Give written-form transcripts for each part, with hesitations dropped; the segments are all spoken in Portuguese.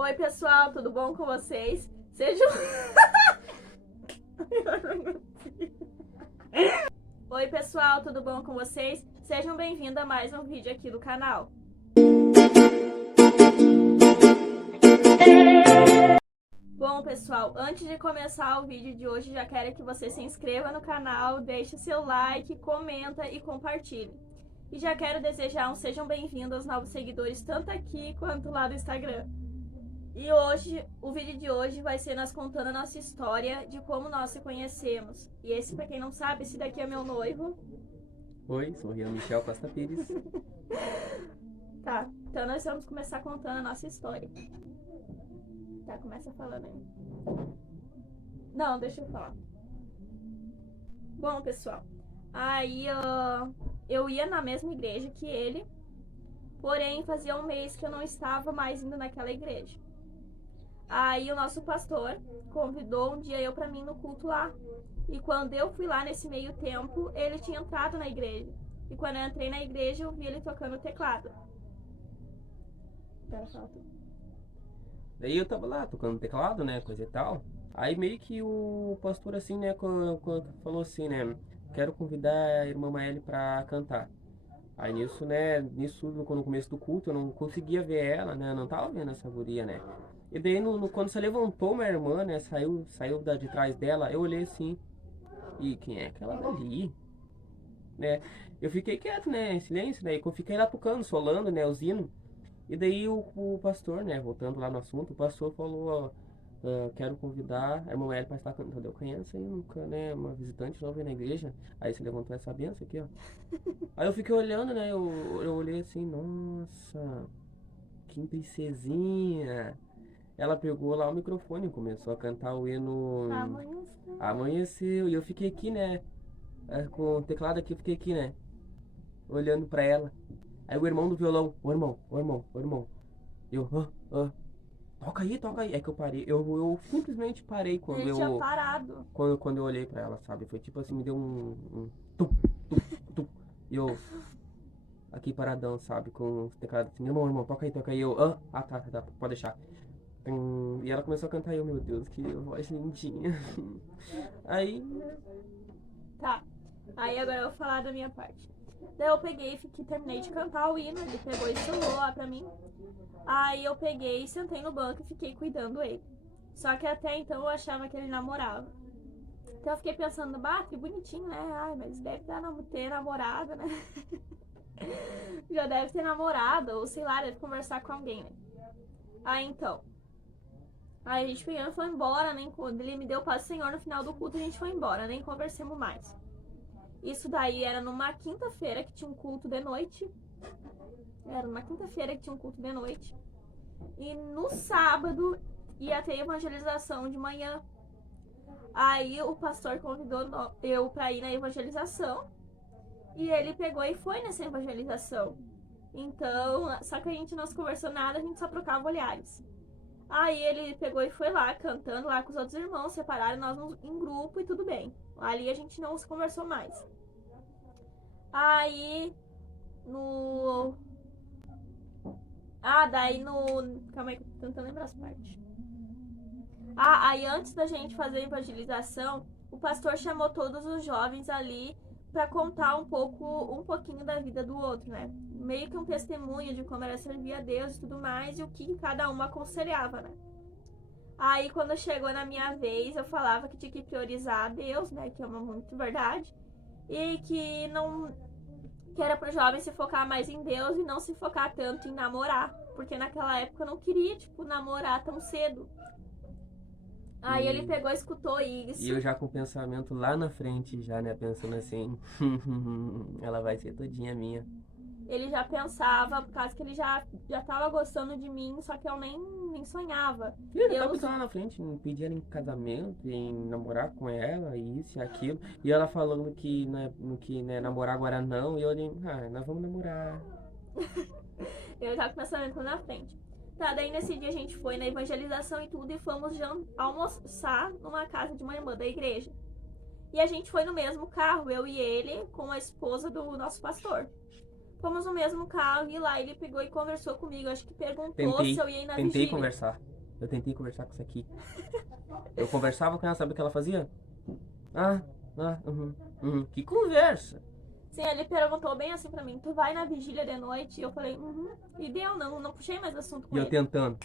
Oi, pessoal, tudo bom com vocês? Sejam. Oi, pessoal, tudo bom com vocês? Sejam bem-vindos a mais um vídeo aqui do canal. Bom, pessoal, antes de começar o vídeo de hoje, já quero que você se inscreva no canal, deixe seu like, comenta e compartilhe. E já quero desejar sejam bem-vindos aos novos seguidores, tanto aqui quanto lá do Instagram. E hoje, o vídeo de hoje vai ser nós contando a nossa história de como nós se conhecemos. E esse, pra quem não sabe, esse daqui é meu noivo. Oi, sou Rian Michel Costa Pires. Tá, então nós vamos começar contando a nossa história. Tá, começa falando aí. Não, deixa eu falar. Bom, pessoal, aí eu ia na mesma igreja que ele, porém fazia um mês que eu não estava mais indo naquela igreja. Aí o nosso pastor convidou um dia eu pra mim no culto lá. E quando eu fui lá nesse meio tempo, ele tinha entrado na igreja. E quando eu entrei na igreja, eu vi ele tocando teclado. Daí eu tava lá tocando teclado, né, coisa e tal. Aí meio que o pastor assim, né, falou assim, né, quero convidar a irmã Maeli pra cantar. Aí nisso, né, no começo do culto eu não conseguia ver ela, né, eu não tava vendo essa guria, né. E daí quando você levantou minha irmã, né, saiu de trás dela, eu olhei assim, e quem é aquela dali? Né, eu fiquei quieto, né, em silêncio, daí eu fiquei lá tocando, solando, né, os hinos. E daí o pastor, né, voltando lá no assunto, o pastor falou, ó, quero convidar a irmã Eli para estar cantando. Eu conheço aí, nunca, né, uma visitante nova aí na igreja. Aí você levantou essa benção aqui, ó. Aí eu fiquei olhando, né, eu olhei assim, nossa, que princesinha. Ela pegou lá o microfone e começou a cantar o hino Amanheceu. E eu fiquei aqui, né, com o teclado aqui, eu fiquei aqui, né, olhando pra ela. Aí o irmão do violão, o irmão. Eu, toca aí, toca aí. É que eu parei. Eu simplesmente parei quando Ele tinha parado. Quando eu olhei pra ela, sabe? Foi tipo assim, me deu um tum, tum. E eu aqui paradão, sabe? Com os teclados assim, irmão, toca aí, toca aí. Eu, tá, pode deixar. E ela começou a cantar e eu, meu Deus, que voz lindinha. Aí. Tá, aí agora eu vou falar da minha parte. Daí eu peguei e terminei de cantar o hino, ele pegou e solou lá pra mim. Aí eu peguei, sentei no banco e fiquei cuidando ele. Só que até então eu achava que ele namorava. Então eu fiquei pensando, bah, que bonitinho, né? Ai, mas deve ter namorado, né? Já deve ter namorado, ou sei lá, deve conversar com alguém, né? Aí então. Aí a gente pegou e foi embora, nem ele me deu paz do Senhor no final do culto, a gente foi embora, nem conversamos mais. Isso daí era numa quinta-feira que tinha um culto de noite. Era numa quinta-feira que tinha um culto de noite. E no sábado ia ter evangelização de manhã. Aí o pastor convidou eu pra ir na evangelização. E ele pegou e foi nessa evangelização. Então, só que a gente não se conversou nada, a gente só trocava olhares. Aí ele pegou e foi lá, cantando lá com os outros irmãos, separaram nós em grupo e tudo bem. Ali a gente não se conversou mais. Aí, no... daí no... Calma aí, que eu tô tentando lembrar as partes. Aí antes da gente fazer a evangelização, o pastor chamou todos os jovens ali para contar um pouquinho da vida do outro, né? Meio que um testemunho de como era servir a Deus e tudo mais, e o que cada um aconselhava, né? Aí quando chegou na minha vez, eu falava que tinha que priorizar a Deus, né? Que é uma muito verdade. E que era pro jovem se focar mais em Deus e não se focar tanto em namorar. Porque naquela época eu não queria, namorar tão cedo. Aí ele pegou e escutou isso. E eu já com o pensamento lá na frente, já, né? Pensando assim, ela vai ser todinha minha. Ele já pensava, por causa que ele já tava gostando de mim, só que eu nem sonhava. Ele tava pensando lá na frente, em pedir ela em casamento, em namorar com ela, isso e aquilo. E ela falando que, né, namorar agora não. E eu olhei, nós vamos namorar. Eu já com o pensamento lá na frente. Tá, daí nesse dia a gente foi na evangelização e tudo, e fomos almoçar numa casa de uma irmã da igreja. E a gente foi no mesmo carro, eu e ele, com a esposa do nosso pastor. Fomos no mesmo carro e lá ele pegou e conversou comigo, acho que perguntou se eu ia ir na vigília. Tentei conversar. Eu tentei conversar com isso aqui. Eu conversava com ela, sabe o que ela fazia? Que conversa. Sim, ele perguntou bem assim pra mim, tu vai na vigília de noite? E eu falei, e deu, não puxei mais assunto com E eu ele. tentando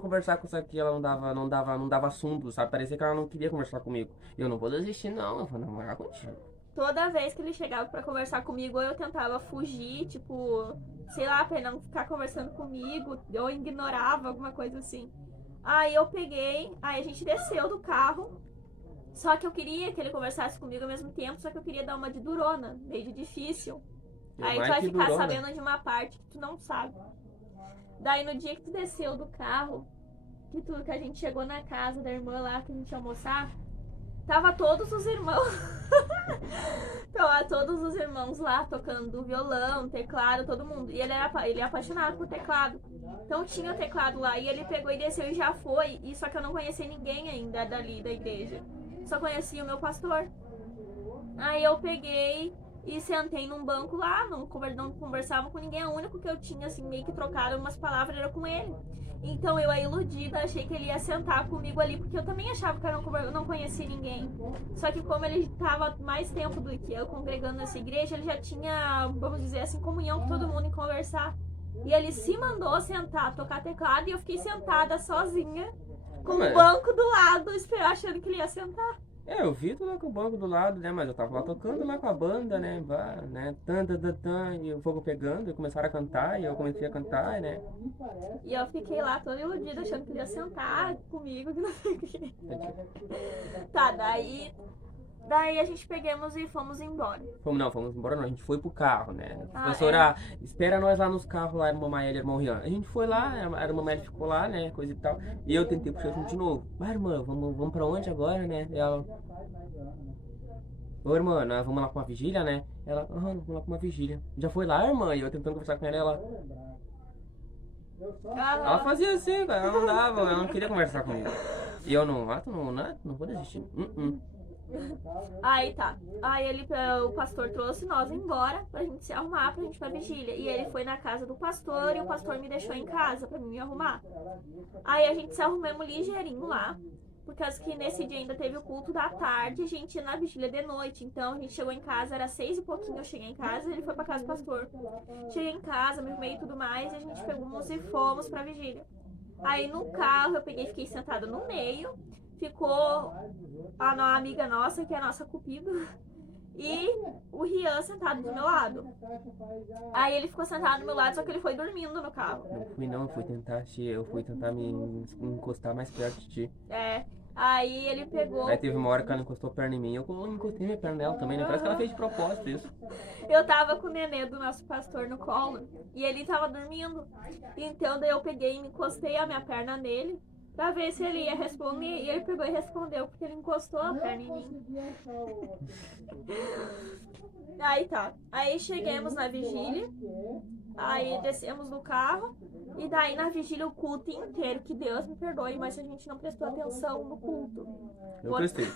conversar com isso aqui, ela não dava assunto, sabe? Parecia que ela não queria conversar comigo. Eu não vou desistir, não, eu vou namorar contigo. Toda vez que ele chegava pra conversar comigo, eu tentava fugir, tipo, sei lá, pra ele não ficar conversando comigo, eu ignorava alguma coisa assim. Aí eu peguei, aí a gente desceu do carro, só que eu queria que ele conversasse comigo ao mesmo tempo, só que eu queria dar uma de durona, meio de difícil. Aí tu vai ficar sabendo de uma parte que tu não sabe. Daí no dia que tu desceu do carro, que a gente chegou na casa da irmã lá, que a gente ia almoçar, tava todos os irmãos. Tava todos os irmãos lá tocando violão, teclado, todo mundo. E ele é apaixonado por teclado. Então tinha o teclado lá e ele pegou e desceu e já foi. E só que eu não conhecia ninguém ainda dali da igreja. Só conhecia o meu pastor. Aí eu peguei e sentei num banco lá, não conversava com ninguém. O único que eu tinha, assim, meio que trocado umas palavras era com ele. Então eu, a iludida, achei que ele ia sentar comigo ali, porque eu também achava que eu não conhecia ninguém. Só que como ele estava mais tempo do que eu congregando nessa igreja, ele já tinha, vamos dizer assim, comunhão com todo mundo em conversar. E ele se mandou sentar, tocar teclado, e eu fiquei sentada sozinha, com o banco do lado, achando que ele ia sentar. Eu vi tu lá com o banco do lado, né? Mas eu tava lá tocando lá com a banda, né? E o fogo pegando, e começaram a cantar, e eu comecei a cantar, né? E eu fiquei lá toda iludida, achando que ele ia sentar comigo, que não sei o que. Tá, daí a gente pegamos e fomos embora. Fomos embora não, a gente foi pro carro, né? A professora, espera nós lá nos carros, lá, a irmã Maia e a irmã Rian. A gente foi lá, a irmã Maia ficou lá, né? Coisa e tal. E eu tentei puxar junto de novo. Vai, irmã, vamos pra onde agora, né? E ela... Ô, irmã, nós vamos lá pra uma vigília, né? Ela, vamos lá pra uma vigília. Já foi lá, irmã? E eu tentando conversar com ela, ela fazia assim, cara, ela não dava, ela não queria conversar comigo. E eu não vou desistir. Aí tá. Aí o pastor trouxe nós embora pra gente se arrumar pra gente ir pra vigília. E ele foi na casa do pastor e o pastor me deixou em casa pra mim me arrumar. Aí a gente se arrumamos ligeirinho lá. Por causa que nesse dia ainda teve o culto da tarde, a gente ia na vigília de noite. Então a gente chegou em casa, era 6 e pouquinho, eu cheguei em casa e ele foi pra casa do pastor. Cheguei em casa, me arrumei e tudo mais, e a gente pegamos e fomos pra vigília. Aí no carro eu fiquei sentada no meio. Ficou a amiga nossa, que é a nossa cupido, e o Rian sentado do meu lado. Aí ele ficou sentado do meu lado, só que ele foi dormindo no carro. Eu fui tentar me encostar mais perto de ti. Aí ele pegou... Aí teve uma hora que ela encostou a perna em mim, eu encostei minha perna nela também, né? Parece que ela fez de propósito isso. Eu tava com o nenê do nosso pastor no colo, e ele tava dormindo. Então daí eu peguei e me encostei a minha perna nele, pra ver se ele ia responder, e ele pegou e respondeu, porque ele encostou a perna em mim. Aí tá, aí chegamos na vigília, aí descemos do carro, e daí na vigília o culto inteiro, que Deus me perdoe, mas a gente não prestou atenção no culto. Eu prestei.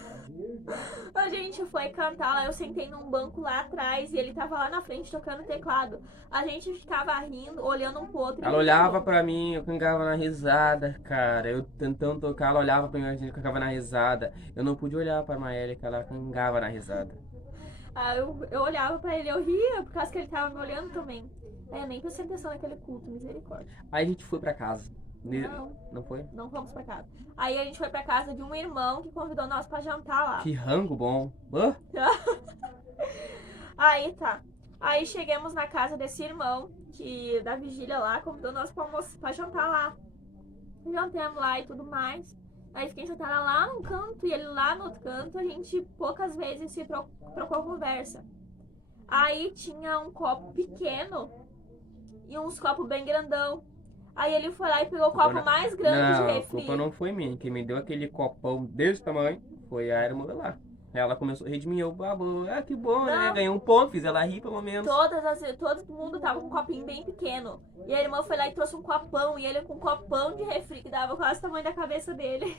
A gente foi cantar lá, eu sentei num banco lá atrás e ele tava lá na frente tocando teclado. A gente ficava rindo, olhando um pro outro. Ela olhava pra mim, eu ficava na risada, cara. Eu tentando tocar, ela olhava pra mim, a gente ficava na risada. Eu não pude olhar pra Maélia, que ela cangava na risada. Eu olhava pra ele, eu ria, por causa que ele tava me olhando também. Aí eu nem prestei atenção naquele culto, misericórdia. Aí a gente foi pra casa. Não foi? Não fomos pra casa. Aí a gente foi pra casa de um irmão que convidou nós pra jantar lá. Que rango bom. Aí tá. Aí chegamos na casa desse irmão, que da vigília lá, convidou nós pra jantar lá. Jantamos lá e tudo mais. Aí fiquei sentada lá num canto e ele lá no outro canto. A gente poucas vezes se trocou conversa. Aí tinha um copo pequeno e uns copos bem grandão. Aí ele foi lá e pegou o copo mais grande de refri. A culpa não foi minha. Quem me deu aquele copão desse tamanho foi a irmã lá. Ela começou a rir de mim, que bom, né? Ganhei um ponto, fiz ela rir pelo menos. Todo mundo tava com um copinho bem pequeno. E a irmã foi lá e trouxe um copão, e ele com um copão de refri, que dava quase o tamanho da cabeça dele.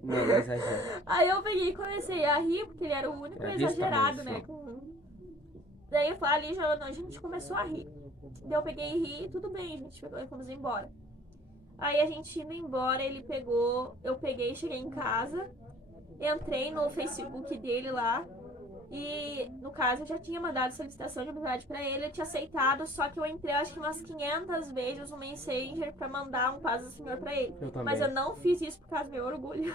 Não exagero. Aí eu peguei e comecei a rir, porque ele era o único exagerado, né? Daí ali a gente começou a rir. Daí eu peguei e ri, tudo bem, a gente pegou e fomos embora. Aí a gente indo embora, eu peguei, cheguei em casa, entrei no Facebook dele lá. E, no caso, eu já tinha mandado solicitação de amizade pra ele, eu tinha aceitado, só que eu entrei, acho que umas 500 vezes no Messenger pra mandar um paz do Senhor pra ele. Eu também. Mas eu não fiz isso por causa do meu orgulho.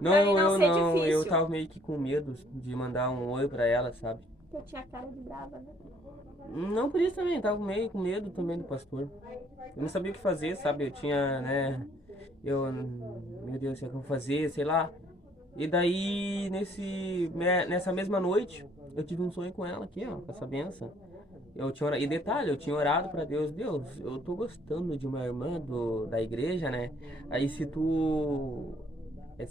Não, Pra mim não eu ser não. Eu difícil. tava meio que com medo de mandar um oi pra ela, sabe? Porque eu tinha cara de brava, né? Não por isso também, eu tava meio com medo também do pastor. Eu não sabia o que fazer, sabe? Eu tinha, né? Meu Deus, o que eu vou fazer, sei lá. E daí, nessa mesma noite, eu tive um sonho com ela aqui, ó, com essa benção. E detalhe, eu tinha orado pra Deus, Deus, eu tô gostando de uma irmã da igreja, né? Aí se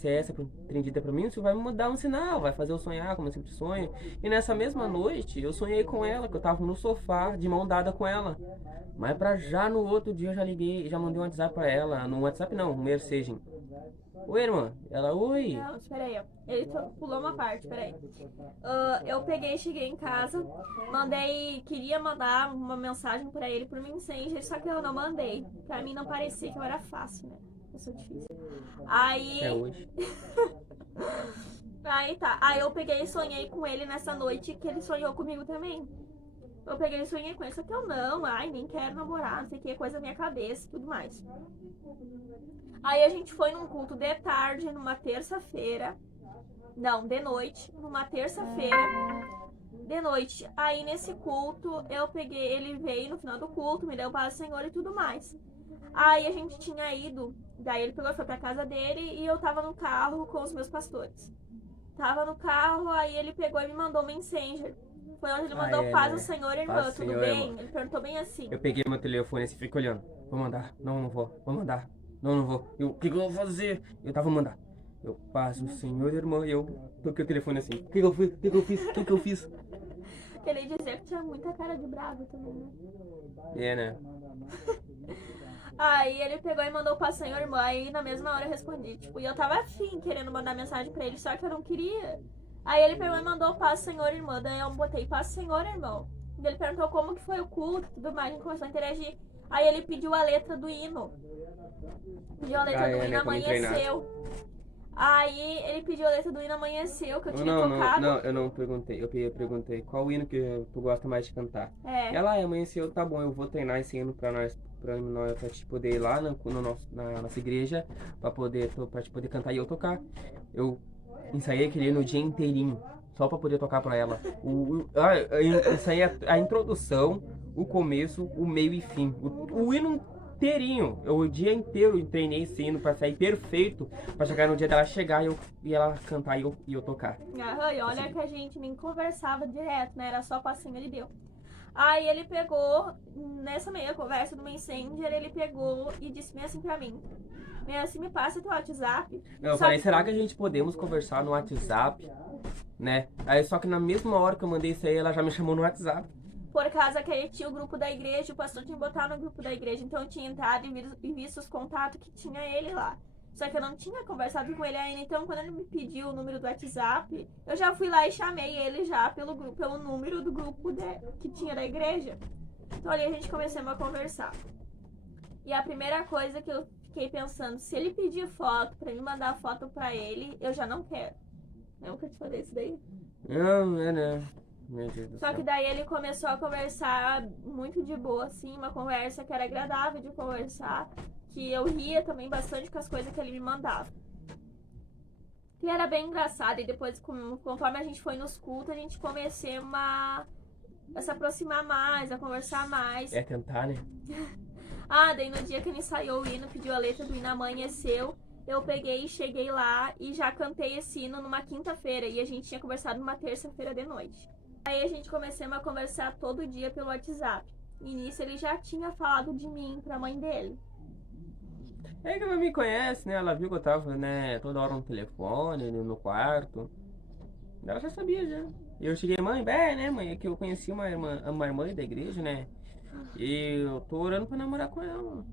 é essa prendida pra mim, você vai me dar um sinal, vai fazer eu sonhar como eu sempre sonho. E nessa mesma noite, eu sonhei com ela, que eu tava no sofá, de mão dada com ela. Mas pra já no outro dia eu já liguei, já mandei um WhatsApp pra ela. No WhatsApp não, no Messaging. Oi, irmã. Ela, oi. Não, espera aí, ó. Ele pulou uma parte, peraí. Eu peguei, cheguei em casa, queria mandar uma mensagem pra ele por Messenger, só que eu não mandei. Pra mim não parecia que eu era fácil, né? Eu sou difícil. Aí. É hoje. Aí tá. Aí eu peguei e sonhei com ele nessa noite, que ele sonhou comigo também. Eu peguei e sonhei com ele, só que eu não, nem quero namorar, não sei o que, coisa na minha cabeça e tudo mais. Aí a gente foi num culto de tarde, numa terça-feira. Não, de noite, numa terça-feira. De noite. Aí nesse culto, ele veio no final do culto, me deu paz do Senhor e tudo mais. Aí a gente tinha ido, daí ele pegou e foi pra casa dele e eu tava no carro com os meus pastores. Tava no carro, aí ele pegou e me mandou um Messenger. Foi onde ele mandou paz do Senhor, irmã, Paz do tudo Senhor, bem? irmã. Ele perguntou bem assim. Eu peguei meu telefone assim, fico olhando. Vou mandar. Não, não vou. Vou mandar. Não, não vou. O que eu vou fazer? Eu tava mandar. Eu, paz do Senhor, irmã. Eu toquei o telefone assim. O que eu fiz? O que eu fiz? Queria dizer que tinha muita cara de bravo também, né? É, né? Aí ele pegou e mandou pra Senhor, irmã. Aí na mesma hora eu respondi. Tipo, e eu tava afim, querendo mandar mensagem pra ele, só que eu não queria. Aí ele pegou e mandou paz, Senhor, irmã. Daí eu botei paz, Senhor, irmão. E ele perguntou como que foi o culto e tudo mais. A gente começou a interagir. Aí ele pediu a letra do hino. Pediu a letra do hino, amanheceu. Aí ele pediu a letra do hino, amanheceu, que eu tinha tocado. Não, eu não perguntei. Eu perguntei qual hino que tu gosta mais de cantar. É. Ela, amanheceu, tá bom, eu vou treinar esse hino pra te poder ir lá na nossa igreja, pra te poder cantar e eu tocar. Eu ensaiei aquele hino o dia inteirinho, só pra poder tocar pra ela. Isso aí é a introdução, o começo, o meio e fim. O hino inteirinho. Eu o dia inteiro treinei esse hino pra sair perfeito, pra chegar no dia dela chegar e ela cantar e eu tocar. E olha assim, que a gente nem conversava direto, né? Era só passinho, ele deu. Aí ele pegou, nessa meia conversa do Messenger, ele pegou e disse bem assim pra mim. Bem assim, me passa teu WhatsApp. Eu falei, será que a gente podemos conversar no WhatsApp? Né? Aí só que na mesma hora que eu mandei isso aí, ela já me chamou no WhatsApp. Por causa que ele tinha o grupo da igreja, o pastor tinha botado no grupo da igreja, então eu tinha entrado e visto os contatos que tinha ele lá. Só que eu não tinha conversado com ele ainda, então quando ele me pediu o número do WhatsApp, eu já fui lá e chamei ele já pelo número do grupo que tinha da igreja. Então ali a gente começou a conversar. E a primeira coisa que eu fiquei pensando, se ele pedir foto pra mim mandar foto pra ele, eu já não quero. Eu nunca te falei isso daí? Não, né? Só que daí ele começou a conversar muito de boa, assim, uma conversa que era agradável de conversar, que eu ria também bastante com as coisas que ele me mandava. Que era bem engraçado, e depois, conforme a gente foi nos cultos, a gente começou a se aproximar mais, a conversar mais. É tentar, né? Daí no dia que ele ensaiou o hino, pediu a letra do hino, amanheceu, eu peguei e cheguei lá e já cantei esse hino numa quinta-feira, e a gente tinha conversado numa terça-feira de noite. Aí a gente começou a conversar todo dia pelo WhatsApp. E nisso ele já tinha falado de mim pra mãe dele. É que ela me conhece, né? Ela viu que eu tava, né, toda hora no telefone, no quarto. Ela já sabia, já. E eu cheguei, mãe, né, mãe? É que eu conheci uma irmã da igreja, né? E eu tô orando pra namorar com ela.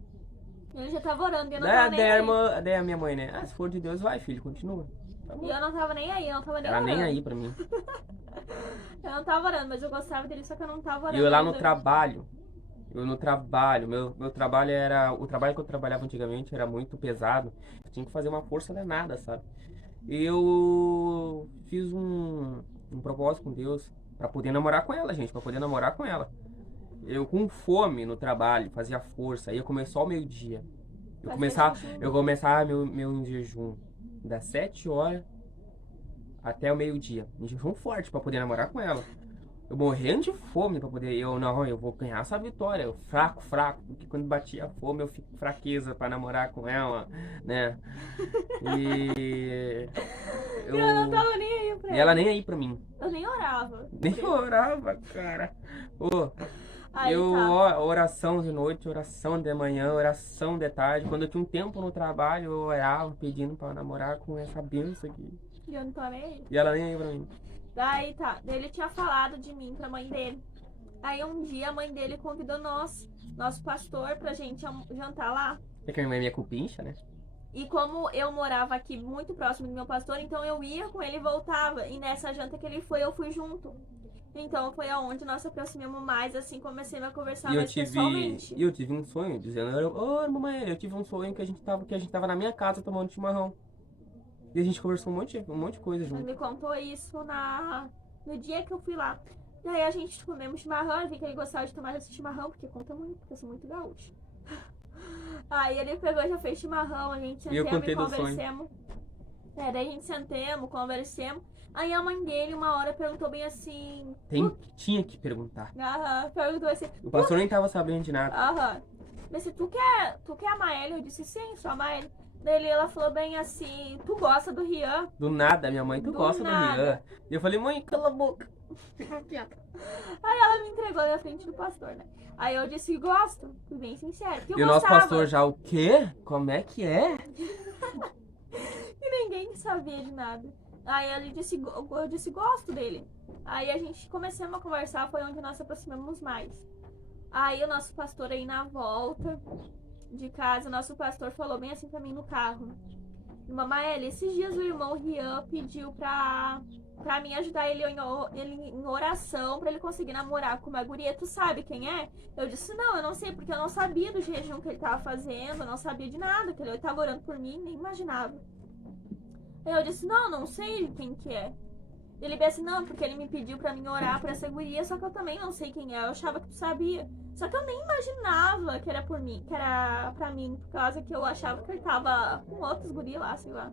Ele já tava orando, e eu não tava nem aí. Daí a minha mãe, né? Se for de Deus, vai, filho, continua. Tá, e eu não tava nem aí, eu não tava nem orando. Ela nem aí pra mim. Eu não tava orando, mas eu gostava dele, só que eu não tava orando. E eu lá no trabalho, Eu no trabalho, meu trabalho era. O trabalho que eu trabalhava antigamente era muito pesado. Eu tinha que fazer uma força danada, sabe? E eu fiz um propósito com Deus pra poder namorar com ela, gente, pra poder namorar com ela. Eu com fome no trabalho, fazia força, ia comer só ao meio-dia. Fazia jejum. Eu começava meu jejum das 7 horas até o meio-dia. Um jejum forte pra poder namorar com ela. Eu morrendo de fome pra poder. Eu vou ganhar essa vitória. Eu fraco, porque quando batia a fome eu fico fraqueza pra namorar com ela, né? E. E eu não Eu. tava nem aí pra E ela ele. nem aí pra mim. Eu nem orava. Nem orava, cara. Ô, Aí tá. oração de noite, oração de manhã, oração de tarde. Quando eu tinha um tempo no trabalho, eu orava pedindo pra namorar com essa benção aqui. E eu não tô nem aí. E ela nem aí pra mim. Daí tá. Ele tinha falado de mim pra mãe dele. Aí um dia a mãe dele convidou nosso pastor, pra gente jantar lá. É que a minha mãe é minha cupincha, né? E como eu morava aqui muito próximo do meu pastor, então eu ia com ele e voltava. E nessa janta que ele foi, eu fui junto. Então foi aonde nós se aproximamos mais, assim, comecei a conversar mais pessoalmente. E eu tive um sonho, dizendo, ô mamãe, eu tive um sonho que a gente tava na minha casa tomando chimarrão. E a gente conversou um monte de coisa Ele junto. me contou isso no dia que eu fui lá. E aí a gente comemos chimarrão, eu vi que ele gostava de tomar esse chimarrão, porque conta muito, porque eu sou muito gaúcha. Aí ele pegou e já fez chimarrão, a gente E eu sentemos contei e do sonho. conversemos. Daí a gente sentemos, conversemos. Aí a mãe dele, uma hora, perguntou bem assim... Tinha que perguntar. Perguntou assim... O pastor nem tava sabendo de nada. Aham. Disse, tu quer a Maélia? Eu disse, sim, sou a Maélia. Daí ela falou bem assim, tu gosta do Rian? Do nada, minha mãe, tu Do gosta nada. do Rian? E eu falei, mãe, cala a boca. Aí ela me entregou na frente do pastor, né? Aí eu disse, gosto, fui bem sincero. E o nosso pastor já, o quê? Como é que é? E ninguém sabia de nada. Aí ele disse, eu disse, gosto dele. Aí a gente começamos a conversar, foi onde nós se aproximamos mais. Aí o nosso pastor aí na volta de casa, o nosso pastor falou bem assim pra mim no carro. Mamaeli, esses dias o irmão Rian pediu pra mim ajudar ele em oração pra ele conseguir namorar com uma guria. Tu sabe quem é? Eu disse, não, eu não sei, porque eu não sabia do jejum que ele tava fazendo, eu não sabia de nada, que ele tava orando por mim, nem imaginava. Aí eu disse, não sei quem que é. Ele disse, não, porque ele me pediu pra mim orar pra essa guria, só que eu também não sei quem é, eu achava que tu sabia. Só que eu nem imaginava que era por mim, que era pra mim, por causa que eu achava que ele tava com outros guri lá, sei lá.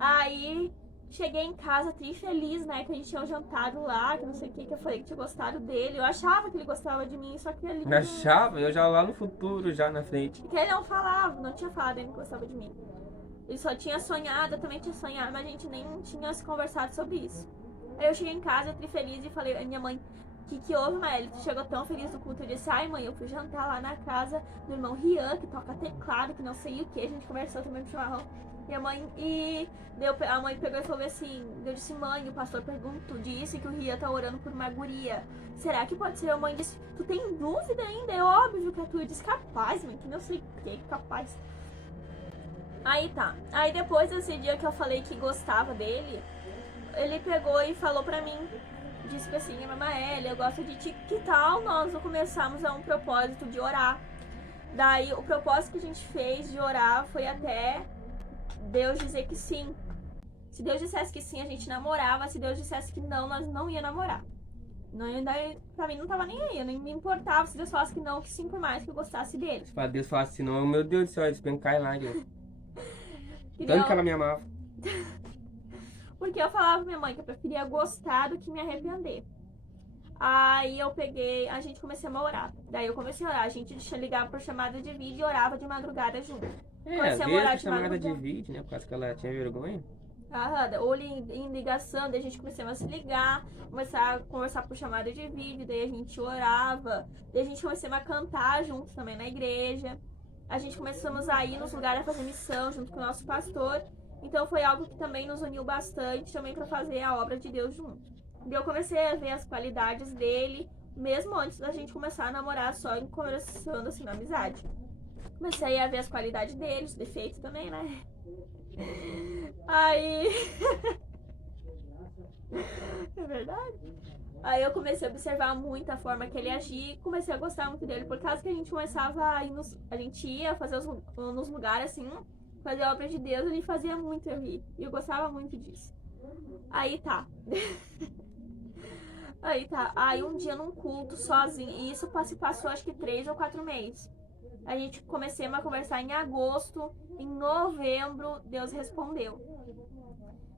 Aí cheguei em casa tri feliz, né, que a gente tinha um jantado lá, que não sei o que eu falei que tinha gostado dele. Eu achava que ele gostava de mim, só que ele não... Achava, eu já lá no futuro, já na frente. Porque ele não falava, não tinha falado ele que gostava de mim. Ele só tinha sonhado, eu também tinha sonhado, mas a gente nem tinha se conversado sobre isso. Aí eu cheguei em casa, tri feliz, e falei, minha mãe, o que houve, Maélia? Tu chegou tão feliz do culto. Eu disse, ai mãe, eu fui jantar lá na casa do irmão Rian, que toca teclado, que não sei o que. A gente conversou também no chimarrão. E a mãe, a mãe pegou e falou assim, eu disse, mãe, o pastor disse que o Rian tá orando por uma guria. Será que pode ser? A mãe disse, tu tem dúvida ainda? É óbvio que é tu. Eu disse, capaz, mãe, que não sei o que, capaz. Aí tá. Aí depois desse dia que eu falei que gostava dele, ele pegou e falou pra mim, disse assim, Mamaeli, eu gosto de ti, que tal nós começamos a um propósito de orar? Daí o propósito que a gente fez de orar foi até Deus dizer que sim. Se Deus dissesse que sim, a gente namorava. Se Deus dissesse que não, nós não ia namorar. Não, daí, pra mim não tava nem aí, eu nem me importava se Deus falasse que não, que sim, por mais que eu gostasse dele. Se Deus falasse assim, não, meu Deus do céu, despencai lá, Deus. Tanto que ela me amava. Porque eu falava pra minha mãe que eu preferia gostar do que me arrepender. Aí eu peguei, a gente começou a orar. Daí eu comecei a orar, a gente ligava por chamada de vídeo e orava de madrugada junto. Às vezes chamada de vídeo, né, por causa que ela tinha vergonha. Ou em ligação, daí a gente começou a se ligar, começar a conversar por chamada de vídeo, daí a gente orava, daí a gente começou a cantar juntos também na igreja. A gente começamos a ir nos lugares a fazer missão junto com o nosso pastor. Então foi algo que também nos uniu bastante também para fazer a obra de Deus junto. E eu comecei a ver as qualidades dele, mesmo antes da gente começar a namorar, só conversando assim na amizade. Comecei a ver as qualidades dele, os defeitos também, né? Aí... É verdade? Aí eu comecei a observar muito a forma que ele agia e comecei a gostar muito dele. Por causa que a gente começava a ir a gente ia fazer nos lugares assim, fazer obras de Deus, a gente fazia muito eu rir. E eu gostava muito disso. Aí tá. Aí um dia num culto sozinho, e isso se passou acho que 3 ou 4 meses. A gente comecei a conversar em agosto, em novembro, Deus respondeu.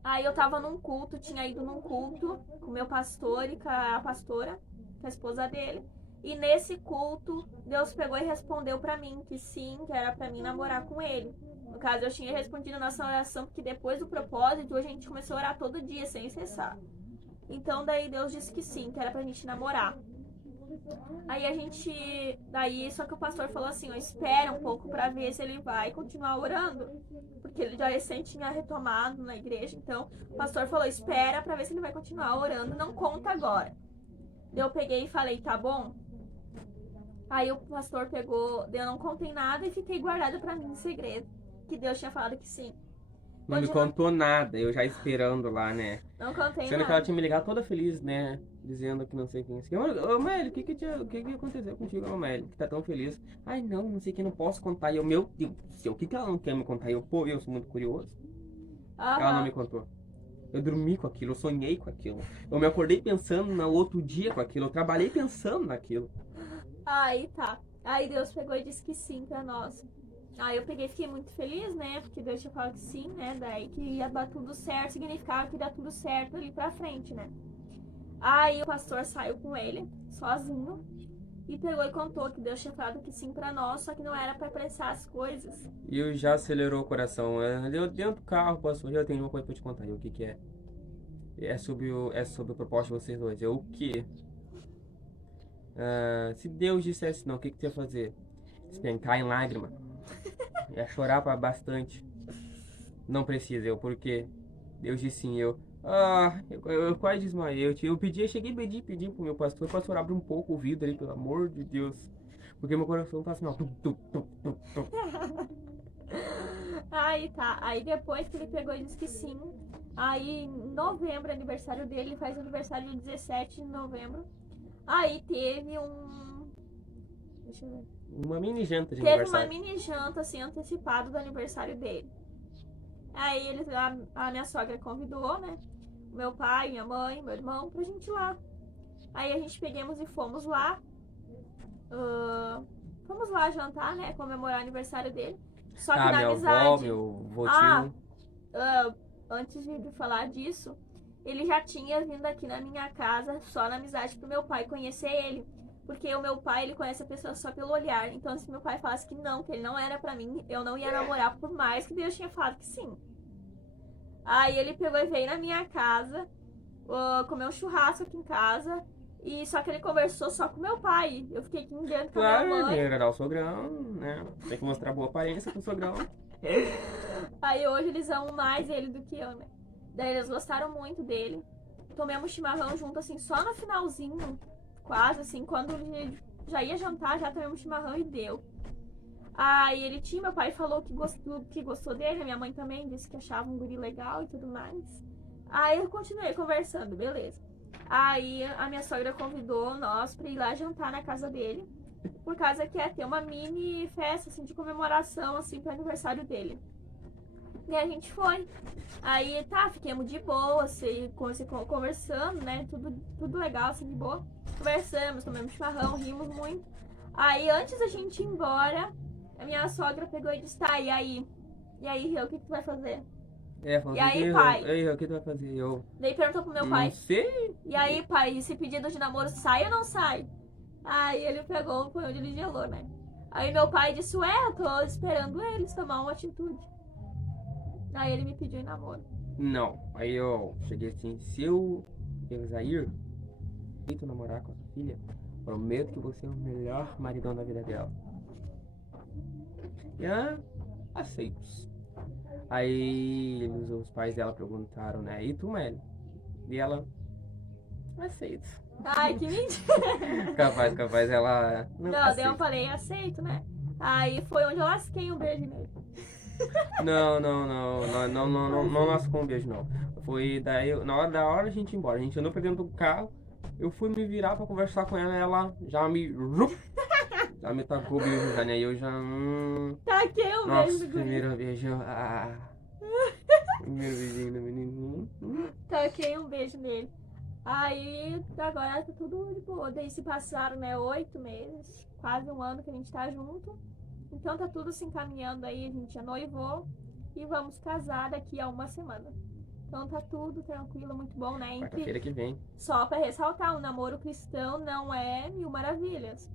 Aí eu tava num culto, tinha ido num culto com o meu pastor e com a pastora, com a esposa dele. E nesse culto, Deus pegou e respondeu pra mim que sim, que era pra mim namorar com ele. No caso, eu tinha respondido nossa oração, porque depois do propósito, a gente começou a orar todo dia, sem cessar. Então daí Deus disse que sim, que era pra gente namorar. Aí a gente. Daí, só que o pastor falou assim: ó, espera um pouco pra ver se ele vai continuar orando. Porque ele já recente tinha retomado na igreja. Então o pastor falou: espera pra ver se ele vai continuar orando, não conta agora. Daí eu peguei e falei: tá bom. Aí o pastor pegou, eu não contei nada e fiquei guardada pra mim em segredo. Que Deus tinha falado que sim. Não me contou nada, eu já esperando lá, né? Não contei Sendo que ela nada. tinha me ligado toda feliz, né? Dizendo que não sei quem. Ô, Maeli, o que aconteceu contigo, ô, Maeli? Que tá tão feliz. Ai, não sei que, não posso contar. E eu, meu Deus do céu, o que ela não quer me contar? E eu, pô, eu sou muito curioso. Ela não me contou. Eu dormi com aquilo, eu sonhei com aquilo. Eu me acordei pensando no outro dia com aquilo. Eu trabalhei pensando naquilo. Aí tá. Aí Deus pegou e disse que sim pra nós. Aí eu peguei e fiquei muito feliz, né? Porque Deus tinha falado que sim, né? Daí que ia dar tudo certo, significava que ia dar tudo certo ali pra frente, né? Aí o pastor saiu com ele, sozinho, e pegou e contou que Deus tinha falado que sim pra nós, só que não era pra apressar as coisas. E eu já acelerou o coração. Eu dentro do carro, pastor, eu tenho uma coisa pra te contar. E o que que é? É sobre o propósito de vocês dois. Eu, o quê? Se Deus dissesse não, o que que tu ia fazer? Despencar em lágrima. Ia chorar bastante. Não precisa, eu, porque Deus disse sim, eu quase desmaiei. Eu cheguei a pedir pro meu pastor abre um pouco o vidro ali, pelo amor de Deus. Porque meu coração tá assim, ó. Aí tá. Aí depois que ele pegou e disse que sim. Aí em novembro, aniversário dele, ele faz aniversário dia 17 de novembro. Aí teve um. Deixa eu ver. Uma mini janta de Teve uma aniversário. mini janta assim antecipado do aniversário dele. Aí a minha sogra convidou, né? Meu pai, minha mãe, meu irmão, pra gente ir lá. Aí a gente pegamos e fomos lá. Fomos lá jantar, né? Comemorar o aniversário dele. Só que na minha amizade. avó, meu votinho. Antes de falar disso, ele já tinha vindo aqui na minha casa só na amizade pro meu pai conhecer ele. Porque o meu pai, ele conhece a pessoa só pelo olhar. Então, se meu pai falasse que não, que ele não era pra mim, eu não ia namorar, por mais que Deus tinha falado que sim. Aí ele pegou e veio na minha casa, comeu um churrasco aqui em casa. E só que ele conversou só com meu pai. Eu fiquei aqui dentro com a Claro, minha tem que mãe. agradar o sogrão, né? Tem que mostrar boa aparência pro sogrão. Aí hoje eles amam mais ele do que eu, né? Daí eles gostaram muito dele. Tomamos chimarrão junto, assim, só no finalzinho. Quase, assim, quando ele já ia jantar, já tomamos chimarrão e deu. Aí meu pai falou que gostou dele, minha mãe também disse que achava um guri legal e tudo mais. Aí eu continuei conversando, beleza. Aí a minha sogra convidou nós pra ir lá jantar na casa dele, por causa que ia ter uma mini festa, assim, de comemoração, assim, pro aniversário dele. E a gente foi. Aí tá, fiquemos de boa, assim, conversando, né? Tudo legal, assim, de boa. Conversamos, tomamos chimarrão, rimos muito. Aí antes da gente ir embora, a minha sogra pegou e disse, tá, e aí? E aí, Rio, o que tu vai fazer? Falou E aí, pai? Ei, o que tu vai fazer? Eu Daí perguntou pro meu não pai, sei. e aí, pai, esse pedido de namoro sai ou não sai? Aí ele pegou, foi onde ele gelou, né? Aí meu pai disse, ué, eu tô esperando eles tomar uma atitude. Aí ele me pediu em namoro. Não, aí eu cheguei assim, se eu Exair, tu namorar com a sua filha, prometo que você é o melhor maridão da vida dela. E aceitos. Aí os pais dela perguntaram, né? E tu, Meli? E ela, aceito. Ai, que mentira. Capaz, ela. Não, daí eu falei, aceito, né? Aí foi onde eu lasquei um beijo nele. Não lascou um beijo, não. Foi daí, na hora da hora a gente ir embora. A gente andou pra dentro do carro, Eu fui me virar pra conversar com ela, ela já me tacou o beijo já, né? E eu já. Taquei um Nossa, beijo no guri. primeiro beijo. Primeiro beijinho do menininho. Taquei um beijo nele. Aí, agora tá tudo de boa. Daí se passaram, né, 8 meses, quase um ano que a gente tá junto. Então tá tudo se encaminhando aí, a gente já noivou e vamos casar daqui a uma semana. Então tá tudo tranquilo, muito bom, né? Quarta-feira que vem. Só pra ressaltar, o namoro cristão não é mil maravilhas.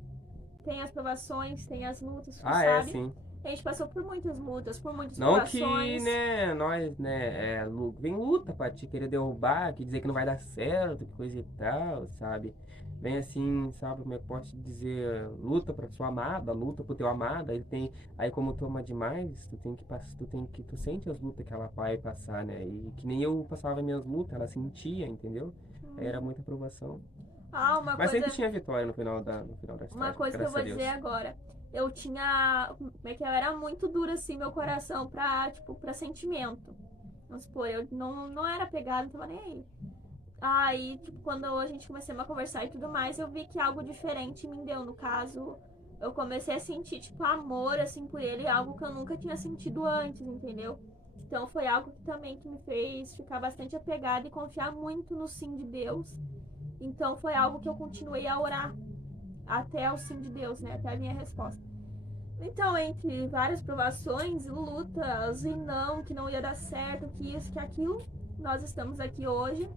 Tem as provações, tem as lutas, tu Ah, sabe? é, sim. A gente passou por muitas lutas, por muitas Não provações. que, né, nós, né, vem luta pra te querer derrubar, que dizer que não vai dar certo, que coisa e tal, sabe? Vem assim, sabe, como é que eu posso te dizer, luta pra sua amada, luta pro teu amado, aí como tu ama demais, tu sente as lutas que ela vai passar, né? E que nem eu passava minhas lutas, ela sentia, entendeu? Aí era muita aprovação. Ah, uma Mas coisa, sempre tinha vitória no final da história, uma coisa que eu graças vou a Deus. dizer agora. Eu tinha. Como é que eu era muito dura assim, meu coração pra, tipo, pra sentimento. Vamos supor, eu não era pegada, não tava nem aí. Aí, tipo, quando a gente começou a conversar e tudo mais, eu vi que algo diferente me deu. No caso, eu comecei a sentir, tipo, amor, assim, por ele, algo que eu nunca tinha sentido antes, entendeu? Então foi algo que também que me fez ficar bastante apegada e confiar muito no sim de Deus. Então foi algo que eu continuei a orar até o sim de Deus, né? Até a minha resposta. Então, entre várias provações, lutas e não, que não ia dar certo, que isso, que aquilo, nós estamos aqui hoje.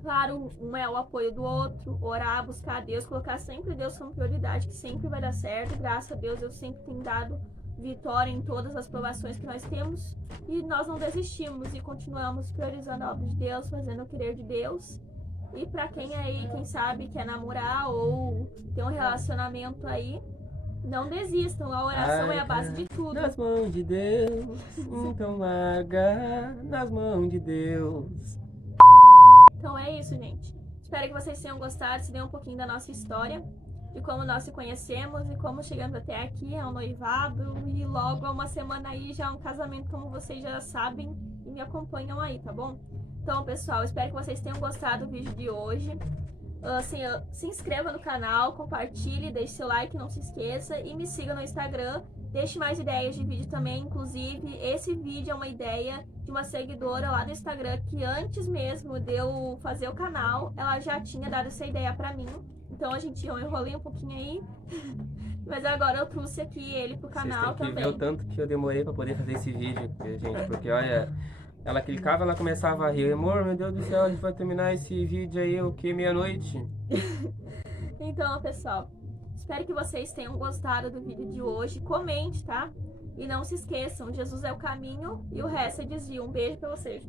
Claro, um é o apoio do outro, orar, buscar a Deus, colocar sempre Deus como prioridade, que sempre vai dar certo. Graças a Deus, eu sempre tenho dado vitória em todas as provações que nós temos. E nós não desistimos e continuamos priorizando a obra de Deus, fazendo o querer de Deus. E pra quem aí, quem sabe, quer namorar ou ter um relacionamento aí, não desistam, a oração é a base de tudo. Nas mãos de Deus, então larga nas mãos de Deus. Então é isso, gente. Espero que vocês tenham gostado, se dê um pouquinho da nossa história, de como nós se conhecemos e como chegamos até aqui, ao noivado e logo há uma semana aí já um casamento, como vocês já sabem e me acompanham aí, tá bom? Então, pessoal, espero que vocês tenham gostado do vídeo de hoje. Assim, se inscreva no canal, compartilhe, deixe seu like, não se esqueça e me siga no Instagram. Deixe mais ideias de vídeo também, inclusive esse vídeo é uma ideia de uma seguidora lá do Instagram que antes mesmo de eu fazer o canal, ela já tinha dado essa ideia pra mim. Então a gente eu enrolei um pouquinho aí, mas agora eu trouxe aqui ele pro canal Vocês têm que também. ver o tanto que eu demorei pra poder fazer esse vídeo, gente, porque olha, ela clicava, ela começava a rir, amor, meu Deus do céu, a gente vai terminar esse vídeo aí, o que, meia-noite? Então, pessoal, espero que vocês tenham gostado do vídeo de hoje. Comente, tá? E não se esqueçam, Jesus é o caminho e o resto é desvio. Um beijo pra vocês.